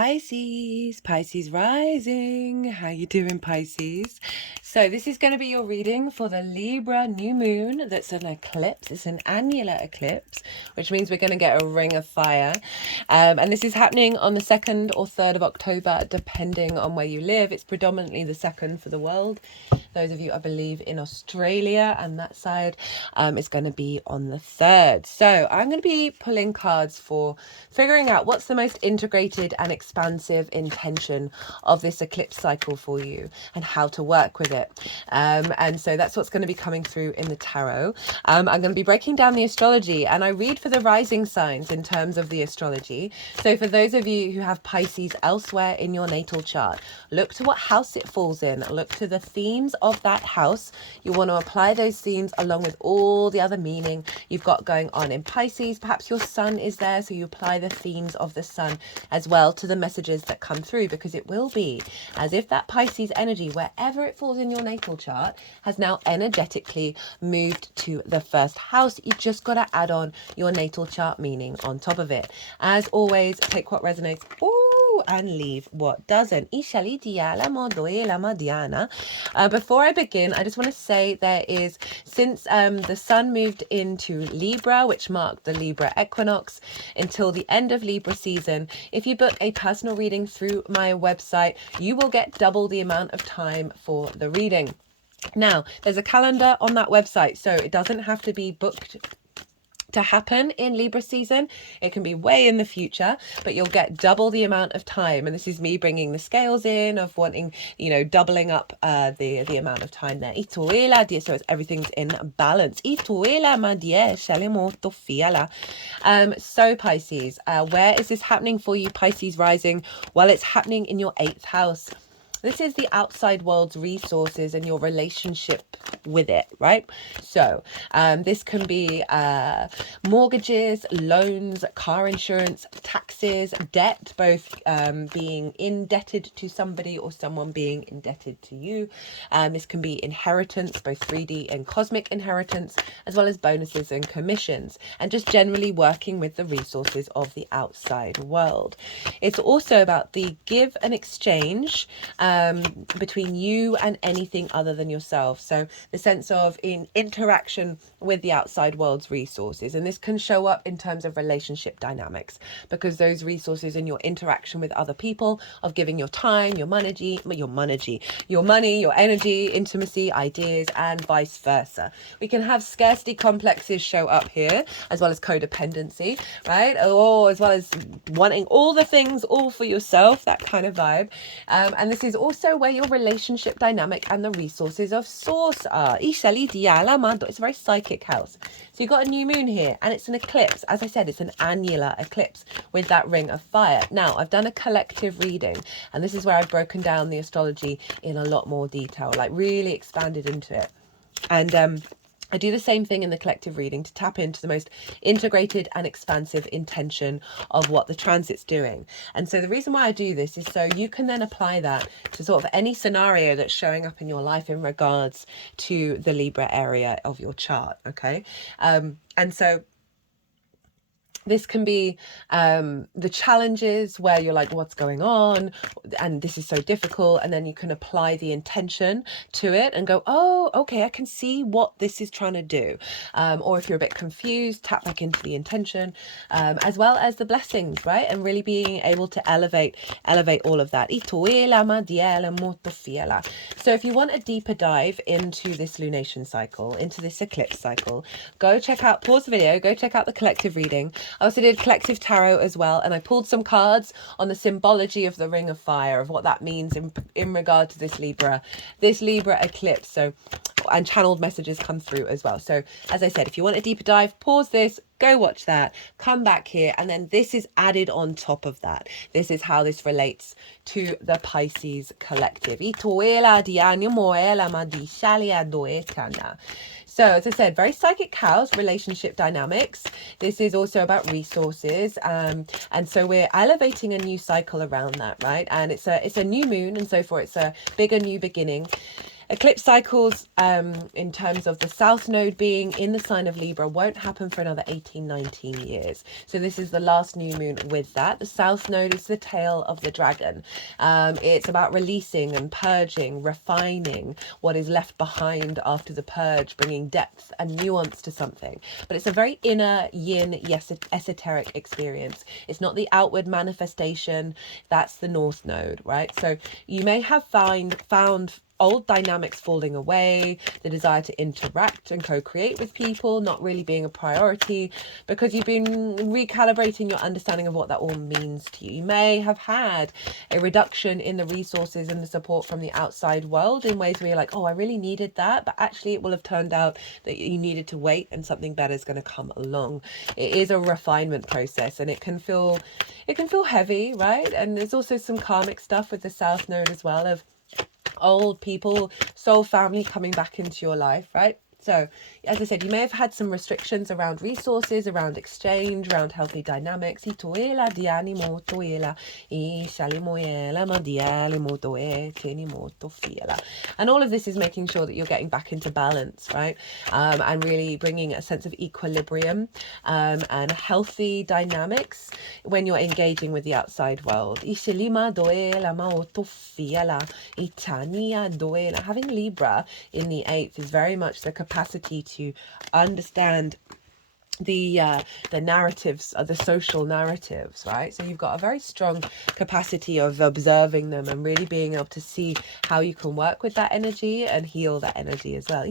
Pisces, Pisces rising. How you doing, Pisces? So this is going to be your reading for the Libra new moon. That's an eclipse. It's an annular eclipse, which means we're going to get a ring of fire. And this is happening on the 2nd or 3rd of October, depending on where you live. It's predominantly the 2nd for the world. Those of you, I believe, in Australia and that side, is going to be on the 3rd. So I'm going to be pulling cards for figuring out what's the most integrated and expansive intention of this eclipse cycle for you and how to work with it. And so that's what's going to be coming through in the tarot. I'm going to be breaking down the astrology, and I read for the rising signs in terms of the astrology. So for those of you who have Pisces elsewhere in your natal chart, look to what house it falls in. Look to the themes of that house. You want to apply those themes along with all the other meaning you've got going on in Pisces. Perhaps your sun is there, so you apply the themes of the sun as well to the messages that come through, because it will be as if that Pisces energy, wherever it falls in your natal chart, has now energetically moved to the first house. You just got to add on your natal chart meaning on top of it. As always, take what resonates. And leave what doesn't. Before I begin, I just want to say there is, since the sun moved into Libra, which marked the Libra equinox, until the end of Libra season, if you book a personal reading through my website, you will get double the amount of time for the reading. Now, there's a calendar on that website, so it doesn't have to be booked to happen in Libra season. It can be way in the future, but you'll get double the amount of time. And this is me bringing the scales in of wanting, doubling up the amount of time there. So everything's in balance. So Pisces, where is this happening for you, Pisces rising? Well, it's happening in your 8th house. This is the outside world's resources and your relationship with it, right? So this can be mortgages, loans, car insurance, taxes, debt, both being indebted to somebody or someone being indebted to you. This can be inheritance, both 3D and cosmic inheritance, as well as bonuses and commissions, and just generally working with the resources of the outside world. It's also about the give and exchange between you and anything other than yourself. So the sense of in interaction with the outside world's resources. And this can show up in terms of relationship dynamics, because those resources in your interaction with other people, of giving your time, your money, your energy, intimacy, ideas, and vice versa. We can have scarcity complexes show up here, as well as codependency, right? Or as well as wanting all the things all for yourself, that kind of vibe. And this is also where your relationship dynamic and the resources of source are. It's a very psychic house. So you've got a new moon here, and it's an eclipse. As I said, it's an annular eclipse with that ring of fire. Now, I've done a collective reading, and this is where I've broken down the astrology in a lot more detail, like really expanded into it. And I do the same thing in the collective reading to tap into the most integrated and expansive intention of what the transit's doing. And so the reason why I do this is so you can then apply that to sort of any scenario that's showing up in your life in regards to the Libra area of your chart, okay? And so this can be the challenges where you're like, what's going on? And this is so difficult. And then you can apply the intention to it and go, oh, okay, I can see what this is trying to do. Or if you're a bit confused, tap back into the intention, as well as the blessings, right? And really being able to elevate all of that. So if you want a deeper dive into this lunation cycle, into this eclipse cycle, go check out, pause the video, go check out the collective reading. I also did collective tarot as well, and I pulled some cards on the symbology of the ring of fire, of what that means in regard to this Libra eclipse. So, and channeled messages come through as well. So as I said, if you want a deeper dive, pause this, go watch that, come back here, and then this is added on top of that. This is how this relates to the Pisces collective. So as I said, very psychic house, relationship dynamics. This is also about resources. And so we're elevating a new cycle around that, right? And it's a new moon, and so forth. It's a bigger new beginning. Eclipse cycles, in terms of the South Node being in the sign of Libra, won't happen for another 18, 19 years. So this is the last new moon with that. The South Node is the tail of the dragon. It's about releasing and purging, refining what is left behind after the purge, bringing depth and nuance to something. But it's a very inner yin, yes, esoteric experience. It's not the outward manifestation. That's the North Node, right? So you may have found old dynamics falling away, the desire to interact and co-create with people not really being a priority because you've been recalibrating your understanding of what that all means to you. You may have had a reduction in the resources and the support from the outside world in ways where you're like, oh, I really needed that, but actually it will have turned out that you needed to wait and something better is going to come along. It is a refinement process, and it can feel heavy, right? And there's also some karmic stuff with the South Node as well, of old people, soul family coming back into your life, right? So, as I said, you may have had some restrictions around resources, around exchange, around healthy dynamics. And all of this is making sure that you're getting back into balance, right? And really bringing a sense of equilibrium and healthy dynamics when you're engaging with the outside world. Having Libra in the 8th is very much the capacity to understand the narratives, the social narratives, right? So you've got a very strong capacity of observing them and really being able to see how you can work with that energy and heal that energy as well.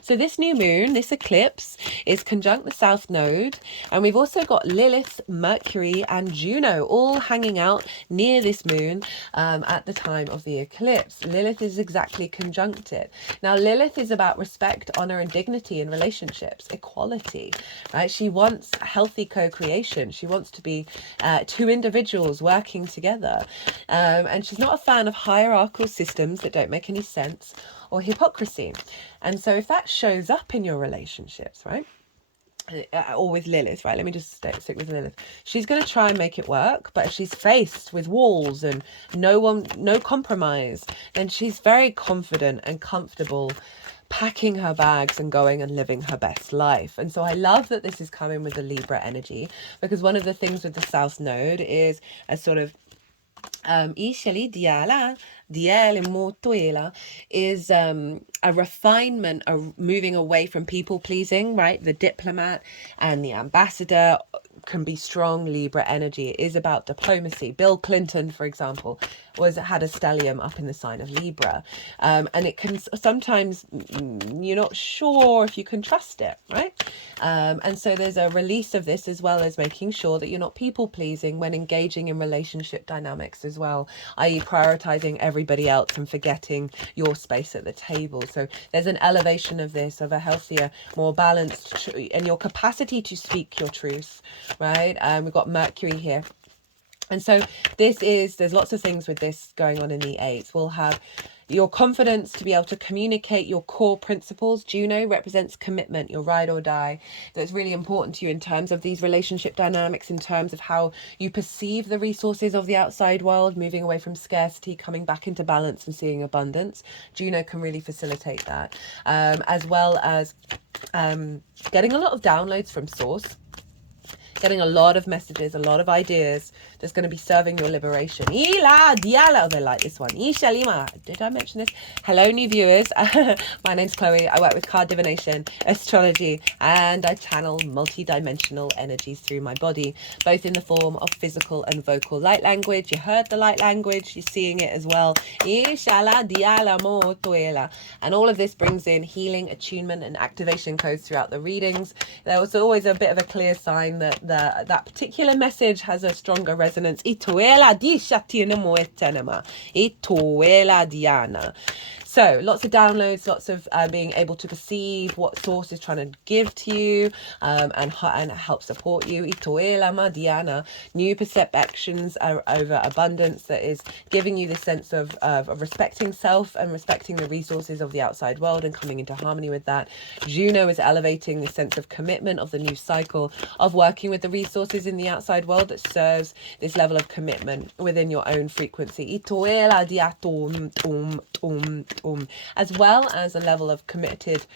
So this new moon, this eclipse, is conjunct the South Node, and we've also got Lilith, Mercury and Juno all hanging out near this moon at the time of the eclipse. Lilith is exactly conjunct it. Now Lilith is about respect, honor and dignity in relationships, equality, right? She wants healthy co-creation. She wants to be two individuals working together, and she's not a fan of hierarchical systems that don't make any sense or hypocrisy. And so if that shows up in your relationships, right, or with Lilith, right, let me just stick with Lilith, she's going to try and make it work, but if she's faced with walls and no compromise, then she's very confident and comfortable packing her bags and going and living her best life. And so I love that this is coming with the Libra energy, because one of the things with the South Node is a sort of is a refinement, of moving away from people pleasing, right? The diplomat and the ambassador can be strong Libra energy. It is about diplomacy. Bill Clinton, for example, had a stellium up in the sign of Libra, and it can sometimes, you're not sure if you can trust it, right? And so there's a release of this, as well as making sure that you're not people pleasing when engaging in relationship dynamics as well, i.e. prioritizing everybody else and forgetting your space at the table. So there's an elevation of this, of a healthier, more balanced, and your capacity to speak your truth, right? We've got Mercury here. And so there's lots of things with this going on in the 8th. We'll have your confidence to be able to communicate your core principles. Juno represents commitment, your ride or die. That's really important to you in terms of these relationship dynamics, in terms of how you perceive the resources of the outside world, moving away from scarcity, coming back into balance and seeing abundance. Juno can really facilitate that, as well as getting a lot of downloads from source, getting a lot of messages, a lot of ideas that's going to be serving your liberation. Ila diala, they like this one. Ishalima. Did I mention this? Hello, new viewers. My name's Chloe. I work with card divination, astrology, and I channel multi-dimensional energies through my body, both in the form of physical and vocal light language. You heard the light language. You're seeing it as well. Ishala diala mo toela. And all of this brings in healing, attunement, and activation codes throughout the readings. There was always a bit of a clear sign that that particular message has a stronger resonance. Itoela di shatina moetenema. Itoela diana. So lots of downloads, lots of being able to perceive what source is trying to give to you, and help support you. Itoela madiana. New perceptions over abundance that is giving you this sense of respecting self and respecting the resources of the outside world and coming into harmony with that. Juno is elevating the sense of commitment of the new cycle of working with the resources in the outside world that serves this level of commitment within your own frequency. Itoela diatum tum tum as well as a level of committed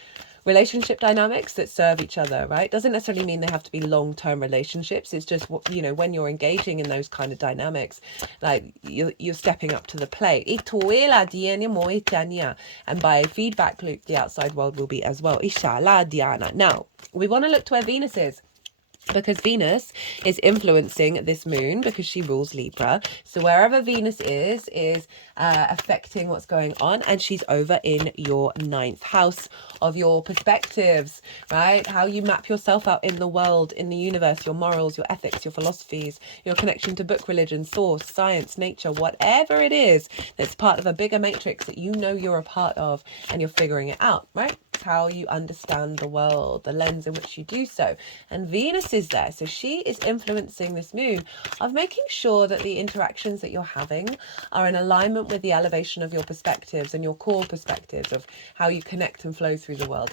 relationship dynamics that serve each other, right? Doesn't necessarily mean they have to be long-term relationships. It's just, you know, when you're engaging in those kind of dynamics, like you're stepping up to the plate. And by feedback loop, the outside world will be as well. Now, we want to look to where Venus is, because Venus is influencing this moon because she rules Libra. So wherever Venus is affecting what's going on, and she's over in your 9th house of your perspectives, right? How you map yourself out in the world, in the universe, your morals, your ethics, your philosophies, your connection to book, religion, source, science, nature, whatever it is that's part of a bigger matrix that you know you're a part of, and you're figuring it out, right? It's how you understand the world, the lens in which you do so. And Venus is there, so she is influencing this moon of making sure that the interactions that you're having are in alignment with the elevation of your perspectives and your core perspectives of how you connect and flow through the world.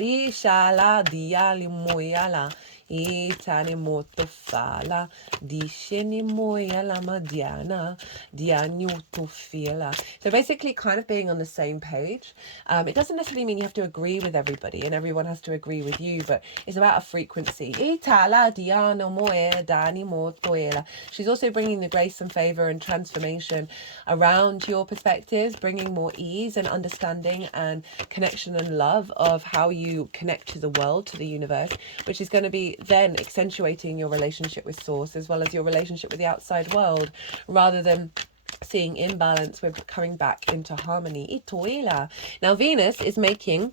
Itani moto fala disheni moyala madiana dianyuto fila. So basically kind of being on the same page. It doesn't necessarily mean you have to agree with everybody and everyone has to agree with you, but it's about a frequency. Itala diano moe dani motoela. She's also bringing the grace and favor and transformation around your perspectives, bringing more ease and understanding and connection and love of how you connect to the world, to the universe, which is going to be then accentuating your relationship with source as well as your relationship with the outside world, rather than seeing imbalance. We're coming back into harmony. Itoila. Now Venus is making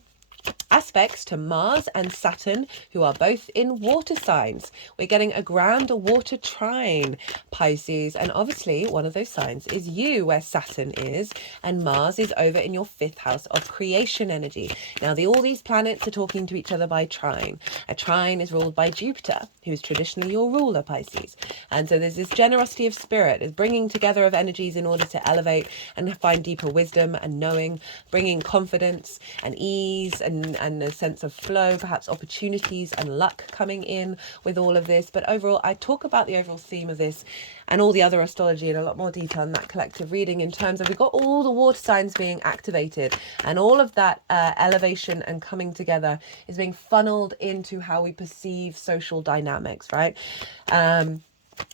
aspects to Mars and Saturn, who are both in water signs. We're getting a grand water trine, Pisces, and obviously one of those signs is you, where Saturn is, and Mars is over in your 5th house of creation energy. Now all these planets are talking to each other by trine. A trine is ruled by Jupiter, who's traditionally your ruler, Pisces, and so there's this generosity of spirit, is bringing together of energies in order to elevate and find deeper wisdom and knowing, bringing confidence and ease and a sense of flow, perhaps opportunities and luck coming in with all of this. But overall, I talk about the overall theme of this and all the other astrology in a lot more detail in that collective reading, in terms of we've got all the water signs being activated, and all of that elevation and coming together is being funneled into how we perceive social dynamics, right?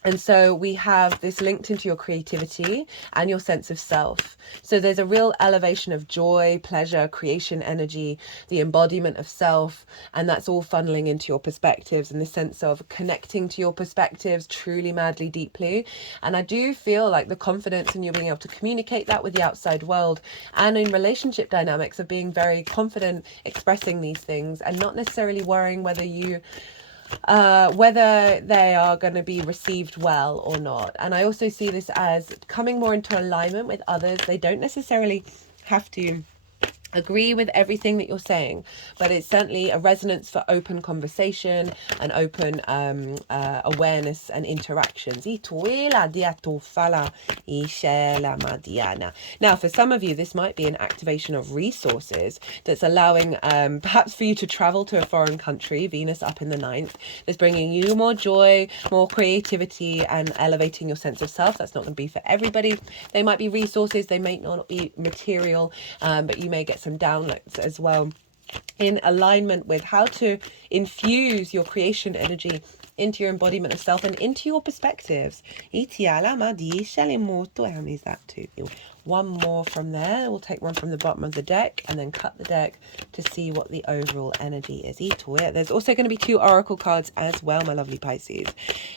And so we have this linked into your creativity and your sense of self. So there's a real elevation of joy, pleasure, creation energy, the embodiment of self, and that's all funneling into your perspectives and the sense of connecting to your perspectives truly, madly, deeply. And I do feel like the confidence in you being able to communicate that with the outside world, and in relationship dynamics of being very confident expressing these things and not necessarily worrying whether they are going to be received well or not. And I also see this as coming more into alignment with others. They don't necessarily have to agree with everything that you're saying, but it's certainly a resonance for open conversation and open awareness and interactions. Now for some of you, this might be an activation of resources that's allowing perhaps for you to travel to a foreign country. Venus up in the 9th is bringing you more joy, more creativity, and elevating your sense of self. That's not going to be for everybody. They might be resources, they may not be material, but you may get some downloads as well in alignment with how to infuse your creation energy into your embodiment of self and into your perspectives. Is that too? One more from there. We'll take one from the bottom of the deck and then cut the deck to see what the overall energy is. There's also going to be 2 oracle cards as well, my lovely Pisces.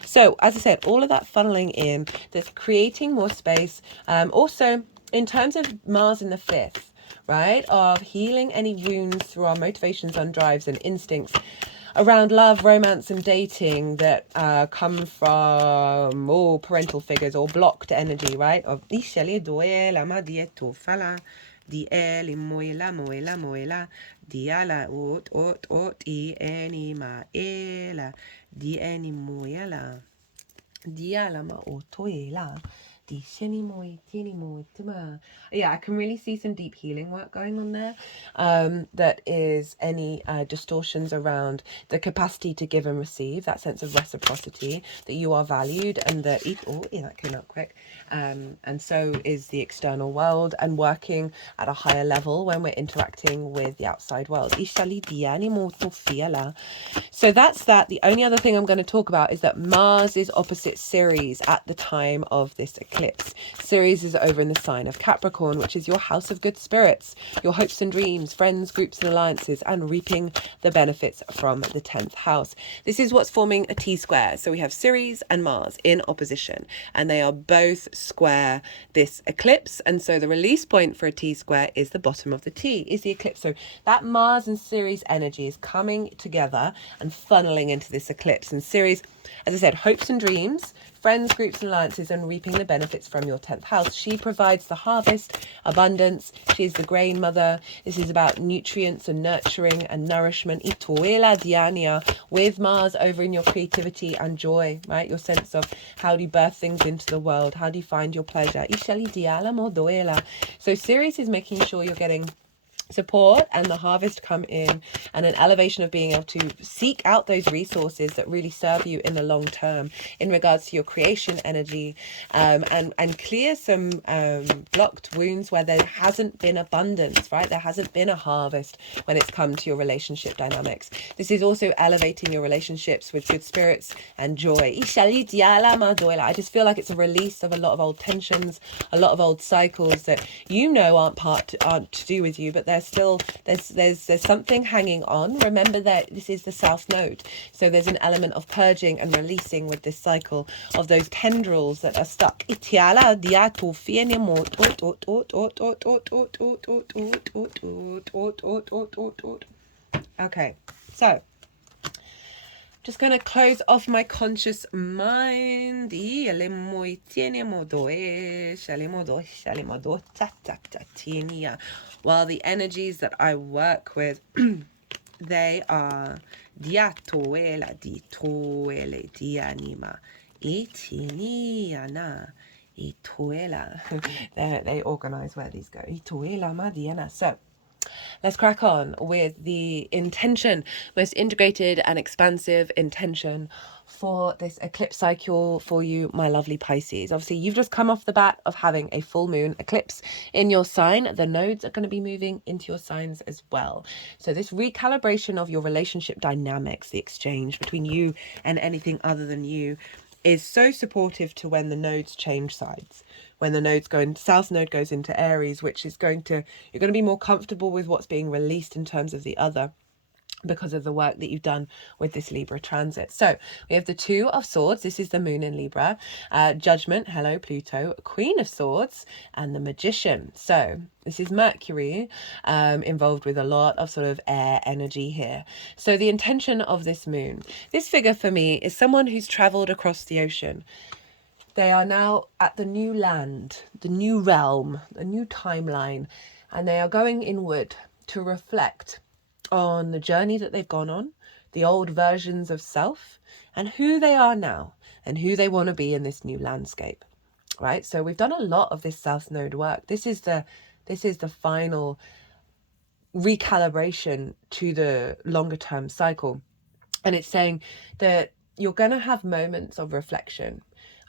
So as I said, all of that funneling in, that's creating more space. Also in terms of Mars in the 5th, right, of healing any wounds through our motivations and drives and instincts around love, romance and dating that come from parental figures or blocked energy, right, of Yeah, I can really see some deep healing work going on there. That is any distortions around the capacity to give and receive, that sense of reciprocity, that you are valued, and that that came out quick. And so is the external world, and working at a higher level when we're interacting with the outside world. So that's that. The only other thing I'm going to talk about is that Mars is opposite Ceres at the time of this eclipse. Ceres is over in the sign of Capricorn, which is your house of good spirits, your hopes and dreams, friends, groups and alliances, and reaping the benefits from the 10th house. This is what's forming a T-square. So we have Ceres and Mars in opposition, and they are both square this eclipse. And so the release point for a T-square is the bottom of the T, is the eclipse. So that Mars and Ceres energy is coming together and funneling into this eclipse. And Ceres, as I said, hopes and dreams, friends, groups and alliances, and reaping the benefits from your 10th house. She provides the harvest, abundance. She is the grain mother. This is about nutrients and nurturing and nourishment. Ituela Diania, with Mars over in your creativity and joy, right? Your sense of how do you birth things into the world? How do you find your pleasure? Ishali Diala Modoela. So Ceres is making sure you're getting support and the harvest come in, and an elevation of being able to seek out those resources that really serve you in the long term in regards to your creation energy, and clear some blocked wounds where there hasn't been abundance, right? There hasn't been a harvest when it's come to your relationship dynamics. This is also elevating your relationships with good spirits and joy. I just feel like it's a release of a lot of old tensions, a lot of old cycles that aren't to do with you, but there's something hanging on. Remember that this is the South Node, so there's an element of purging and releasing with this cycle of those tendrils that are stuck. Okay, so just going to close off my conscious mind. While the energies that I work with, they are diatoela ditoele dianima itiniana ituela. They organize where these go. Ituela madiana. So let's crack on with the intention, most integrated and expansive intention for this eclipse cycle for you, my lovely Pisces. Obviously, you've just come off the bat of having a full moon eclipse in your sign. The nodes are going to be moving into your signs as well. So this recalibration of your relationship dynamics, the exchange between you and anything other than you, is so supportive to when the nodes change sides. When the nodes go into, South Node goes into Aries, which is you're going to be more comfortable with what's being released in terms of the other, because of the work that you've done with this Libra transit. So we have the Two of Swords. This is the moon in Libra. Judgment, hello Pluto, Queen of Swords, and the Magician. So this is Mercury, involved with a lot of sort of air energy here. So the intention of this moon, this figure for me is someone who's traveled across the ocean. They are now at the new land, the new realm, the new timeline, and they are going inward to reflect on the journey that they've gone on, the old versions of self, and who they are now and who they want to be in this new landscape, right? So we've done a lot of this South Node work. This is the final recalibration to the longer term cycle. And it's saying that you're going to have moments of reflection,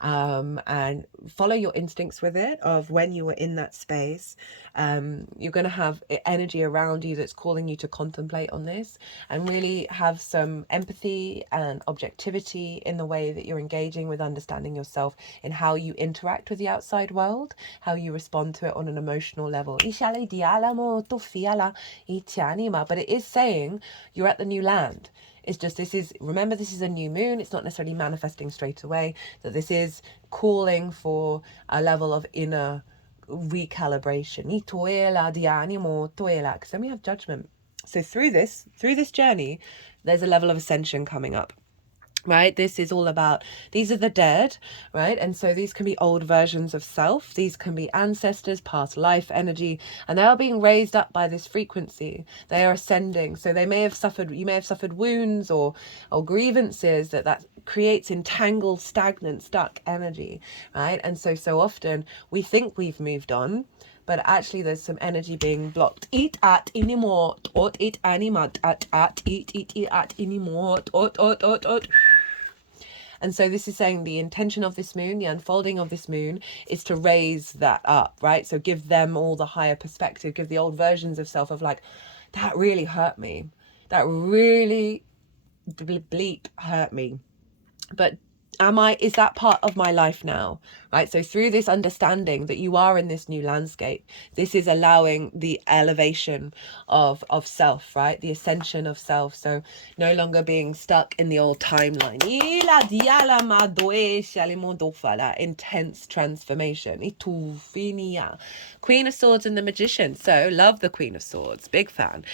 and follow your instincts with it of when you were in that space. You're going to have energy around you that's calling you to contemplate on this and really have some empathy and objectivity in the way that you're engaging with understanding yourself, in how you interact with the outside world, how you respond to it on an emotional level. But it is saying you're at the new land. It's just, remember, this is a new moon. It's not necessarily manifesting straight away, that this is calling for a level of inner recalibration. Because then we have Judgment. So through this journey, there's a level of ascension coming up. right? This is all about, these are the dead, right? And so these can be old versions of self, these can be ancestors, past life energy, and they are being raised up by this frequency. They are ascending. So they may have suffered, you may have suffered wounds or grievances that creates entangled, stagnant, stuck energy, right? And so often we think we've moved on, but actually there's some energy being blocked. Eat at anymore, ot it animat at eat at anymore, ot. And so this is saying the intention of this moon, the unfolding of this moon, is to raise that up, right? So give them all the higher perspective, give the old versions of self of like, that really hurt me. That really bleep hurt me. But is that part of my life now, right? So through this understanding that you are in this new landscape, this is allowing the elevation of self, right? The ascension of self. So no longer being stuck in the old timeline. Intense transformation. Queen of Swords and the Magician. So love the Queen of Swords, big fan.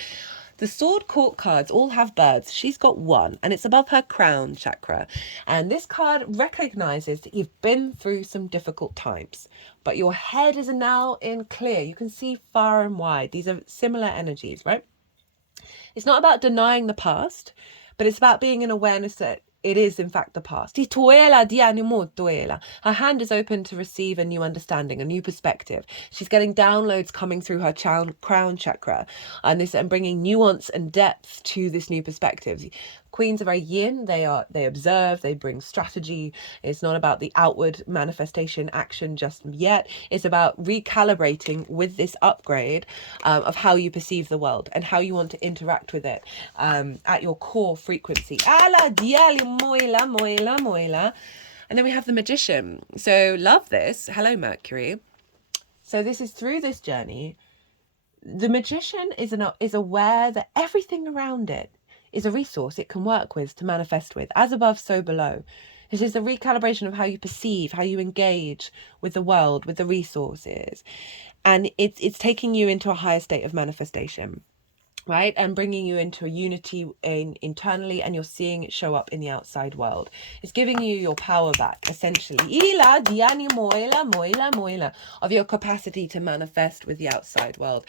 The sword court cards all have birds. She's got one, and it's above her crown chakra. And this card recognizes that you've been through some difficult times, but your head is now in clear. You can see far and wide. These are similar energies, right? It's not about denying the past, but it's about being in awareness that it is in fact the past. Her hand is open to receive a new understanding, a new perspective. She's getting downloads coming through her crown chakra, and bringing nuance and depth to this new perspective. Queens are very yin. They observe, they bring strategy. It's not about the outward manifestation action just yet. It's about recalibrating with this upgrade of how you perceive the world and how you want to interact with it at your core frequency. And then we have the Magician. So love this. Hello, Mercury. So this is through this journey. The Magician is aware that everything around it is a resource it can work with, to manifest with. As above, so below. It is the recalibration of how you perceive, how you engage with the world, with the resources. And it's taking you into a higher state of manifestation, right? And bringing you into a unity internally, and you're seeing it show up in the outside world. It's giving you your power back, essentially, of your capacity to manifest with the outside world.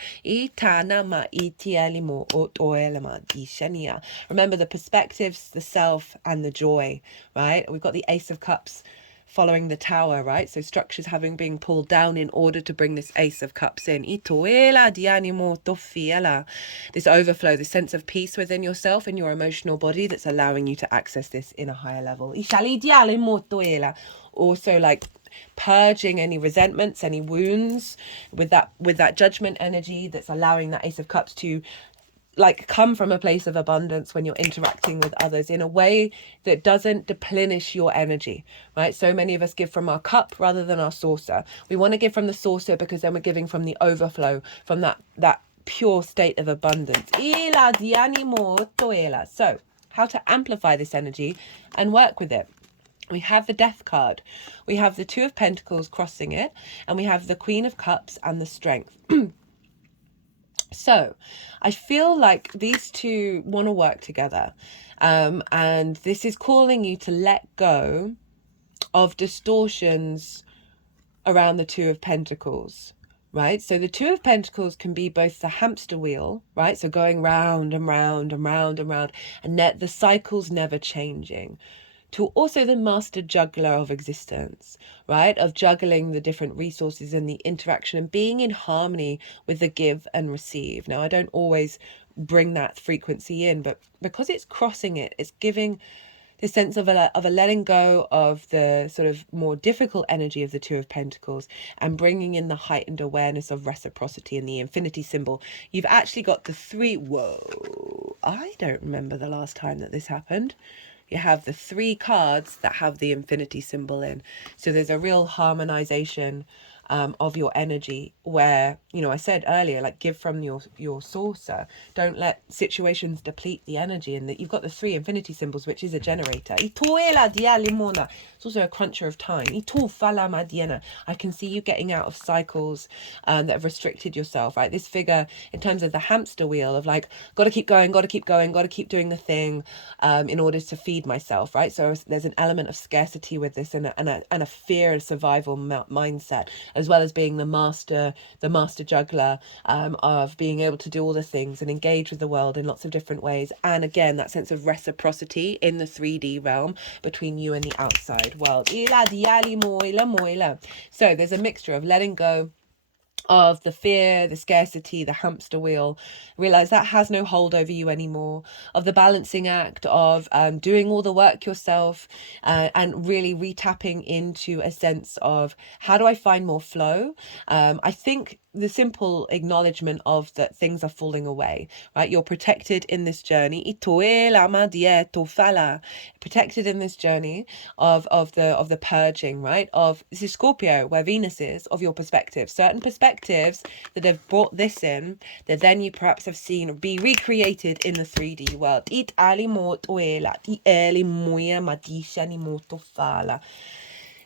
Remember the perspectives, the self, and the joy, right? We've got the Ace of Cups following the Tower, right? So structures having been pulled down in order to bring this Ace of Cups in. This overflow, this sense of peace within yourself and your emotional body that's allowing you to access this in a higher level. Also, like purging any resentments, any wounds with that judgment energy that's allowing that Ace of Cups to like come from a place of abundance when you're interacting with others in a way that doesn't deplenish your energy, right? So many of us give from our cup rather than our saucer. We want to give from the saucer because then we're giving from the overflow, from that pure state of abundance. So how to amplify this energy and work with it? We have the Death card, we have the Two of Pentacles crossing it, and we have the Queen of Cups and the Strength. So I feel like these two want to work together, and this is calling you to let go of distortions around the Two of Pentacles, right? So the Two of Pentacles can be both the hamster wheel, right? So going round and round and round and round, and the cycle's never changing, to also the master juggler of existence, right? Of juggling the different resources and the interaction and being in harmony with the give and receive. Now, I don't always bring that frequency in, but because it's crossing it, it's giving this sense of a letting go of the sort of more difficult energy of the Two of Pentacles and bringing in the heightened awareness of reciprocity and the infinity symbol. You've actually got the three. Whoa, I don't remember the last time that this happened. You have the three cards that have the infinity symbol in. So there's a real harmonization of your energy, where, you know, I said earlier, like, give from your saucer. Don't let situations deplete the energy. And that you've got the 3 infinity symbols, which is a generator. It's also a cruncher of time. I can see you getting out of cycles that have restricted yourself, right? This figure, in terms of the hamster wheel of like, got to keep going, got to keep going, got to keep doing the thing in order to feed myself, right? So there's an element of scarcity with this, and a fear of survival mindset, as well as being the master juggler, of being able to do all the things and engage with the world in lots of different ways. And again, that sense of reciprocity in the 3D realm between you and the outside world. So there's a mixture of letting go of the fear, the scarcity, the hamster wheel. Realize that has no hold over you anymore. Of the balancing act of doing all the work yourself, and really retapping into a sense of, how do I find more flow? I think the simple acknowledgement of that things are falling away, right? You're protected in this journey. Protected in this journey of the purging, right? Of, this is Scorpio, where Venus is, of your perspective. Certain perspectives that have brought this in, that then you perhaps have seen be recreated in the 3D world.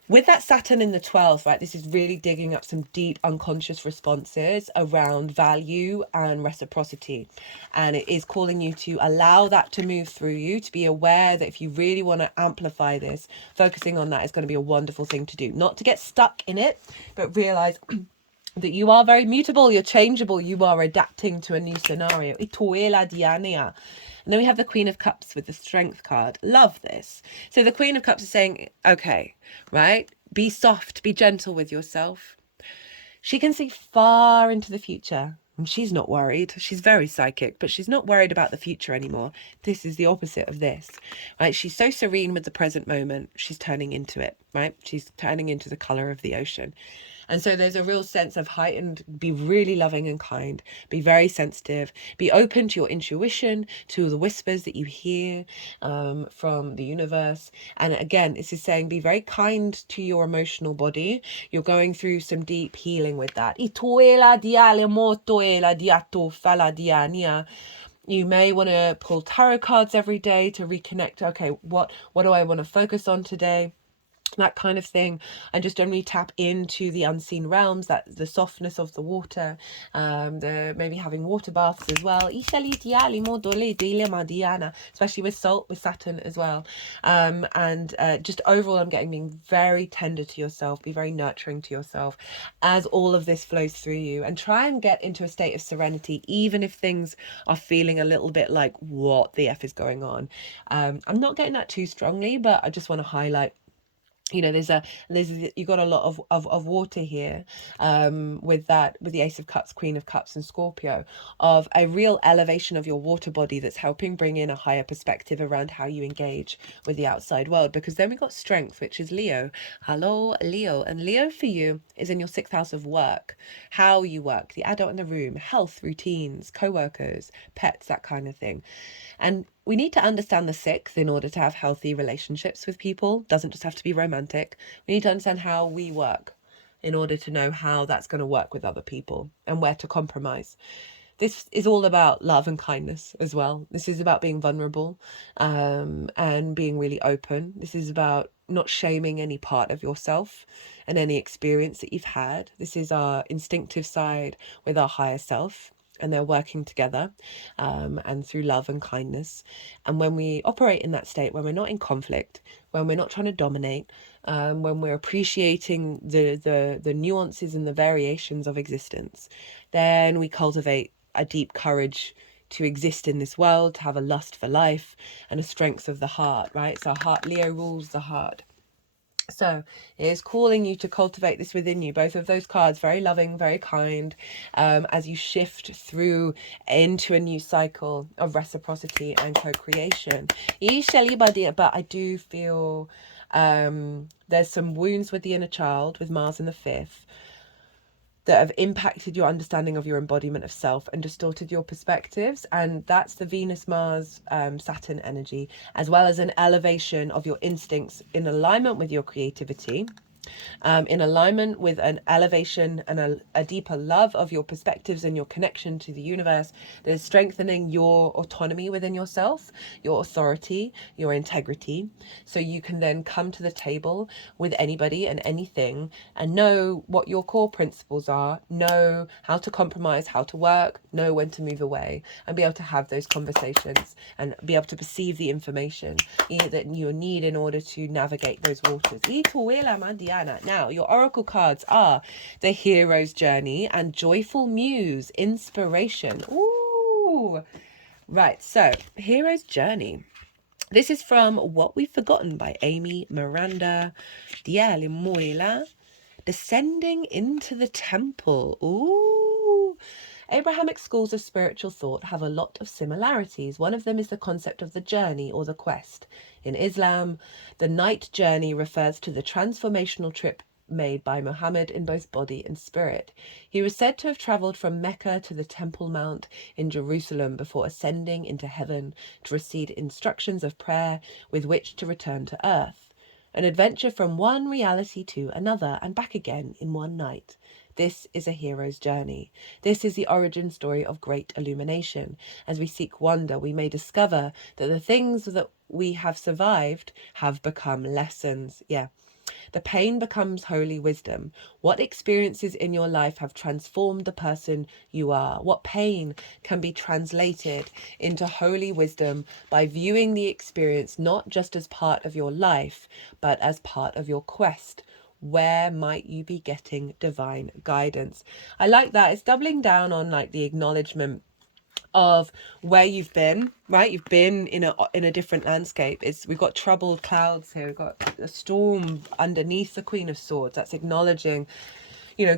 With that Saturn in the 12th, right, this is really digging up some deep unconscious responses around value and reciprocity. And it is calling you to allow that to move through you, to be aware that if you really want to amplify this, focusing on that is going to be a wonderful thing to do. Not to get stuck in it, but realize that you are very mutable, you're changeable, you are adapting to a new scenario. And then we have the Queen of Cups with the Strength card. Love this. So the Queen of Cups is saying, okay, right? Be soft, be gentle with yourself. She can see far into the future. And she's not worried. She's very psychic, but she's not worried about the future anymore. This is the opposite of this, right? She's so serene with the present moment. She's turning into it, right? She's turning into the color of the ocean. And so there's a real sense of heightened, be really loving and kind, be very sensitive, be open to your intuition, to the whispers that you hear from the universe. And again, this is saying, be very kind to your emotional body. You're going through some deep healing with that. You may want to pull tarot cards every day to reconnect. Okay, what do I want to focus on today? That kind of thing, and just generally tap into the unseen realms, that the softness of the water, the maybe having water baths as well, especially with salt, with Saturn as well, and just overall I'm getting being very tender to yourself, be very nurturing to yourself as all of this flows through you, and try and get into a state of serenity even if things are feeling a little bit like, what the F is going on. I'm not getting that too strongly, but I just want to highlight, you know, you got a lot of water here, with the Ace of Cups, Queen of Cups, and Scorpio, of a real elevation of your water body that's helping bring in a higher perspective around how you engage with the outside world. Because then we got Strength, which is Leo. Hello, Leo. And Leo for you is in your 6th house of work, how you work, the adult in the room, health, routines, co-workers, pets, that kind of thing. And we need to understand the 6th in order to have healthy relationships with people. Doesn't just have to be romantic. We need to understand how we work in order to know how that's going to work with other people and where to compromise. This is all about love and kindness as well. This is about being vulnerable, and being really open. This is about not shaming any part of yourself and any experience that you've had. This is our instinctive side with our higher self, and they're working together, and through love and kindness. And when we operate in that state, when we're not in conflict, when we're not trying to dominate, when we're appreciating the nuances and the variations of existence, then we cultivate a deep courage to exist in this world, to have a lust for life and a strength of the heart, right? So heart, Leo rules the heart. So it is calling you to cultivate this within you. Both of those cards, very loving, very kind, as you shift through into a new cycle of reciprocity and co-creation. But I do feel there's some wounds with the inner child, with Mars in the 5th, that have impacted your understanding of your embodiment of self and distorted your perspectives. And that's the Venus, Mars, Saturn energy, as well as an elevation of your instincts in alignment with your creativity. in alignment with an elevation and a deeper love of your perspectives and your connection to the universe that is strengthening your autonomy within yourself, your authority, your integrity, so you can then come to the table with anybody and anything and know what your core principles are, know how to compromise, how to work, know when to move away, and be able to have those conversations and be able to perceive the information that you need in order to navigate those waters. Now, your oracle cards are the Hero's Journey and Joyful Muse, Inspiration. Ooh, right. So, Hero's Journey. This is from What We've Forgotten by Amy Miranda Diali Moila. Descending into the Temple. Ooh. Abrahamic schools of spiritual thought have a lot of similarities. One of them is the concept of the journey or the quest. In Islam, the night journey refers to the transformational trip made by Muhammad in both body and spirit. He was said to have travelled from Mecca to the Temple Mount in Jerusalem before ascending into heaven to receive instructions of prayer with which to return to earth. An adventure from one reality to another and back again in one night. This is a hero's journey. This is the origin story of great illumination. As we seek wonder, we may discover that the things that we have survived have become lessons. Yeah. The pain becomes holy wisdom. What experiences in your life have transformed the person you are? What pain can be translated into holy wisdom by viewing the experience not just as part of your life, but as part of your quest? Where might you be getting divine guidance? I like that. It's doubling down on like the acknowledgement of where you've been, right? You've been in a different landscape. We've got troubled clouds here. We've got a storm underneath the Queen of Swords. That's acknowledging,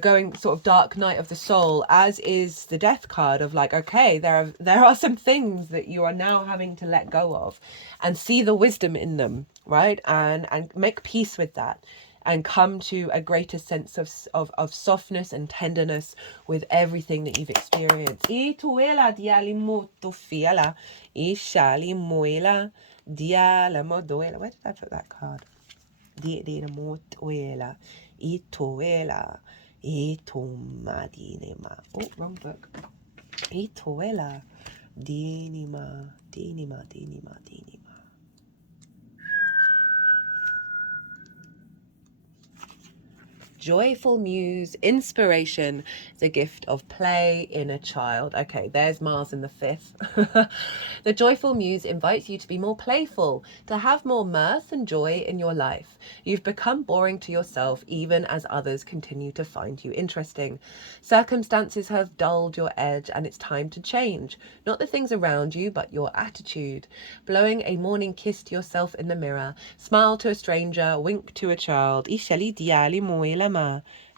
going sort of dark night of the soul, as is the death card of like, okay, there are some things that you are now having to let go of and see the wisdom in them, right? And make peace with that and come to a greater sense of softness and tenderness with everything that you've experienced. I tuela diali moto fiala, I shali muela diala modoela. Where did I put that card? Di motoela, I tuela, I tomadinema. Oh, wrong book. I tuela, dinima, dinima, dinima, dinima. Joyful muse, inspiration, the gift of play in a child. Okay, there's Mars in the fifth. The joyful muse invites you to be more playful, to have more mirth and joy in your life. You've become boring to yourself even as others continue to find you interesting. Circumstances have dulled your edge and it's time to change. Not the things around you, but your attitude. Blowing a morning kiss to yourself in the mirror, smile to a stranger, wink to a child. Ishali diali moela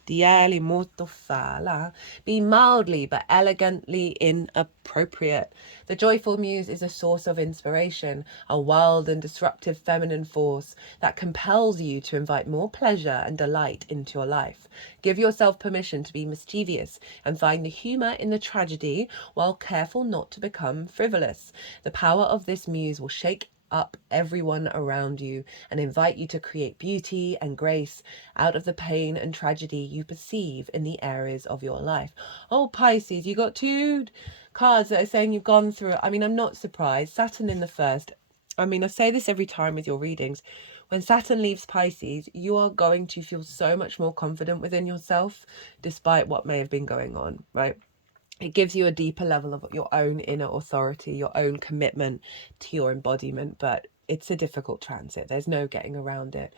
diali molto fala. Be mildly but elegantly inappropriate. The joyful muse is a source of inspiration, a wild and disruptive feminine force that compels you to invite more pleasure and delight into your life. Give yourself permission to be mischievous and find the humor in the tragedy while careful not to become frivolous. The power of this muse will shake up everyone around you and invite you to create beauty and grace out of the pain and tragedy you perceive in the areas of your life. Oh, Pisces, you got two cards that are saying you've gone through it. I mean, I'm not surprised. Saturn in the first. I mean, I say this every time with your readings. When Saturn leaves Pisces, you are going to feel so much more confident within yourself, despite what may have been going on, right? It gives you a deeper level of your own inner authority, your own commitment to your embodiment, but it's a difficult transit. There's no getting around it.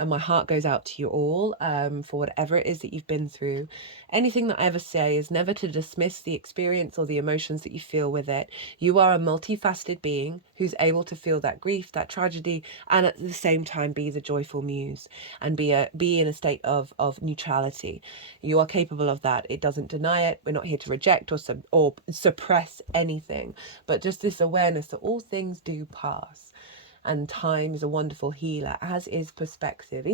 And my heart goes out to you all for whatever it is that you've been through. Anything that I ever say is never to dismiss the experience or the emotions that you feel with it. You are a multifaceted being who's able to feel that grief, that tragedy, and at the same time be the joyful muse and be in a state of neutrality. You are capable of that. It doesn't deny it. We're not here to reject or suppress anything, but just this awareness that all things do pass. And time is a wonderful healer, as is perspective.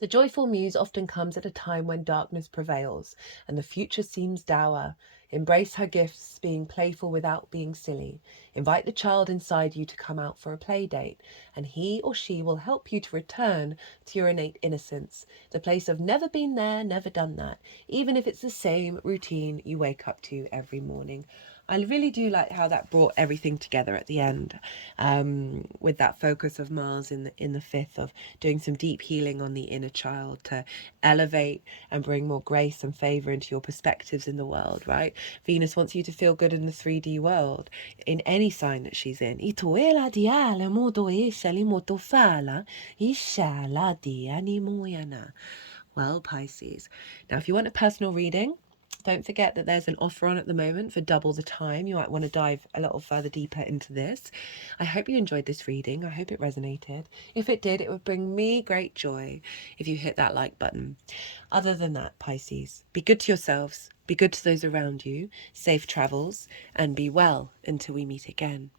The joyful muse often comes at a time when darkness prevails and the future seems dour. Embrace her gifts, being playful without being silly. Invite the child inside you to come out for a play date, and he or she will help you to return to your innate innocence, the place of never been there, never done that, even if it's the same routine you wake up to every morning. I really do like how that brought everything together at the end, with that focus of Mars in the fifth, of doing some deep healing on the inner child to elevate and bring more grace and favor into your perspectives in the world, right? Venus wants you to feel good in the 3D world, in any sign that she's in. Well, Pisces. Now, if you want a personal reading, don't forget that there's an offer on at the moment for double the time. You might want to dive a little further deeper into this. I hope you enjoyed this reading. I hope it resonated. If it did, it would bring me great joy if you hit that like button. Other than that, Pisces, be good to yourselves, be good to those around you, safe travels, and be well until we meet again.